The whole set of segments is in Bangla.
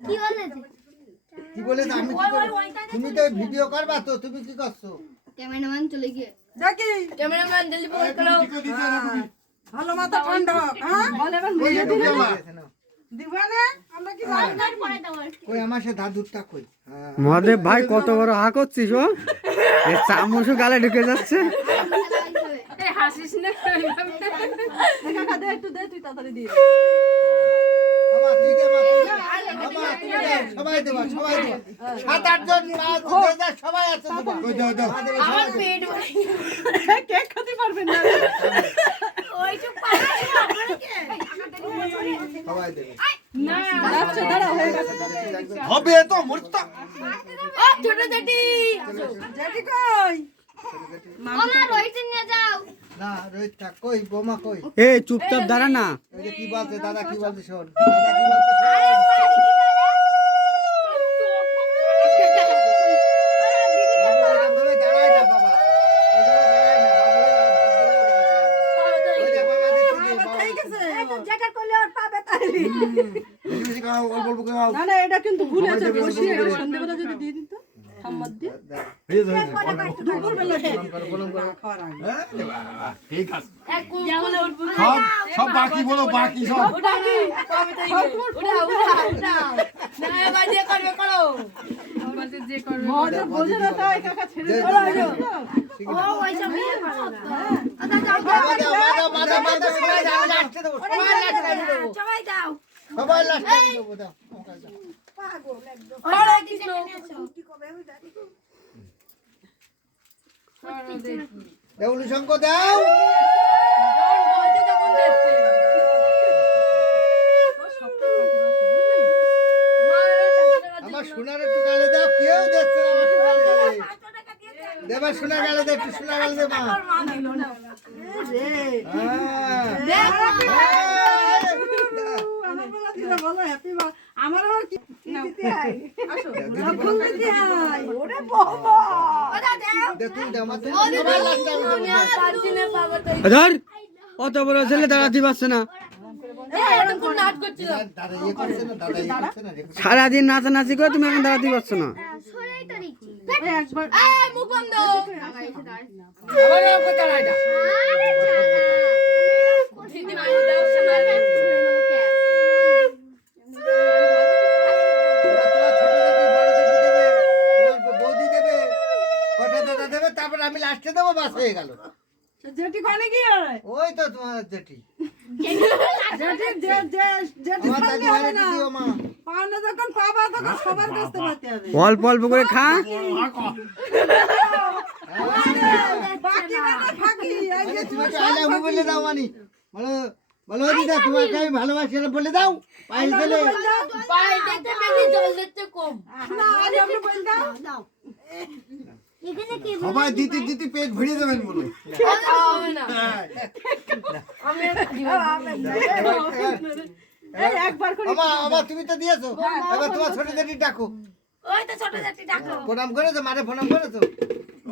কি বলে কি বলে আমি তুমি তো ভিডিও করবা তো তুমি কি করছো ক্যামেরাম্যান চলে গিয়ে দেখি ক্যামেরাম্যান জলদি ফোন করো ভালো মাথা ঠান্ডা হোক হ্যাঁ বল এবার মেরে দিবানে আমরা কি জানি না কই আমার সাথে দাদুরটা কই মহাদেব ভাই কত বড় হা করছিস ও এই চামচও গালে ঢুকে যাচ্ছে এই হাসিস না কাকা দে একটু দে তুই তাড়াতাড়ি দিয়ে বাবা তুই দে বাবা তুই দে সবাই দেবা সাত আট জন সবাই আছে কই দাও দাও আমার পেট কেক খেতে পারবেন না ওই চুপ পারে সবাই দেবে না আচ্ছা দাঁড়া হয়ে গেছে হবে তো মরতা ও ছোট জেঠি জেঠি কই মামা রোহিত নিয়ে যাও না রোহিতটা কই বোমা কই এই চুপচাপ দাঁড়া না এই যে কি বলছে দাদা কি বলছে শোন দাদা কি বলছে না না এটা কিন্তু ভুল হয়েছে বসিয়ে সন্ধ্যাবেলা যদি দিয়ে দিত সম্মত দিয়ে দুপুরবেলা খাওয়ার আগে ঠিক আছে এক কোলে উঠবো সব বাকি বলো বাকি সব ওটা কি কবে তাই ওটা না এবার যে করবে করো বলতে যে করবে মজা বোঝে না তাই কাকা ছেড়ে দাও ও ওইসব নিয়ে করো সবাই দাও সবাই লাস্টে দেবো দাও ওরে কৃষ্ণ দেউলি শঙ্কর দাও আমার সোনার একটু গালে দাও কেউ দেখছে না আমার সোনার গালে দেবা সোনার গালে দে একটু সোনার গালে দে মা বলো হ্যাপি আমার আবার কি আসো ফুল দিতে আই ওরে বাবা ওটা দাও দেখুন দাও মা পারছি না বাবা তো ধর অত বড় ছেলে দাঁড়াতে পারছে না এখন কোন নাট করছিল দাদা ইয়ে করছে না দাদা ইয়ে করছে না সারাদিন নাচানাচি করে তুমি এখন দাঁড়াতে পারছো না সরেই তো দিচ্ছি একবার এই মুখ বন্ধ আবার আমাকে দাঁড়াইটা দিদি মাই দাও সামনে তারপর আমি লাস্টে দেবো বাস হয়ে গেল জেঠি কোনে কি হয় ওই তো তোমার জেঠি জেঠি আমার দাদি হবে না দিও মা পাওনা যখন পাবা তখন সবার কাছে পাতে হবে অল্প অল্প করে খা বাকি মানে ফাঁকি এই যে তুমি তো আই লাভ ইউ বলে দাও মানি বলো বলো দিদা তোমাকে আমি ভালোবাসি না বলে দাও পাইল দিলে পাই দিতে বেশি জল দিতে কম না আজ আপনি বল দাও এখানে কি সবাই দিতে দিতে পেট ভরে দেবেন বলো হবে না আমি এই একবার করে আমা তুমি তো দিয়েছো এবার তোমার ছোট জেঠি ডাকো ওই তো ছোট জাতি ডাকো প্রণাম করেছো মারে প্রণাম করেছো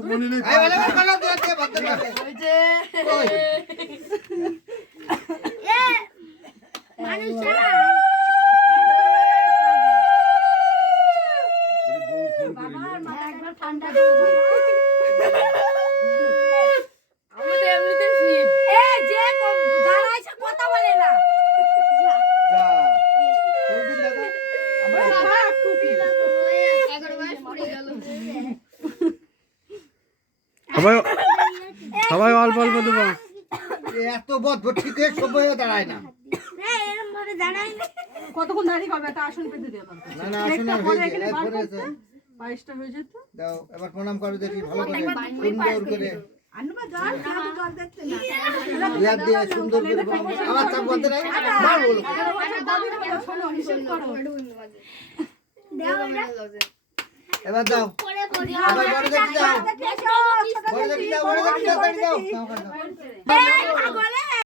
মনে নেই এই বলে প্রণাম দিয়ে দিয়ে ভদ্র করে ওই যে এ মানুষরা বাবার মাথা একবার ঠান্ডা করে আমাদের এমনিতে শিব এই যে দাঁড়াইছে কথা বলে না যা কোনদিন দাদা আমরা টুপি লাগো 11 মাস পড়ে গেল সবাই সবাই অল্প অল্প দেবো এত বদবদ ঠিক হয়ে সবাই দাঁড়ায় না এরকম ভাবে দাঁড়াই না কতক্ষণ দাঁড়িয়ে করবে একটা আসন পেতে দিও তখন না না আসুন না হয়ে যায় পরে বাইশটা হয়ে যেত দাও এবার প্রণাম করো দেখি ভালো করে সুন্দর করে আনুবা জল খাবো জল দেখতে না ইয়াদ দিয়ে সুন্দর করে আমার চাপ বলতে নাই মার বলো শোনো হিসেব করো এবার দাও পরে পড়ি এবার বড় দেখি দাও বড় দেখি দাও বড় দেখি দাও দাও এই পাগলে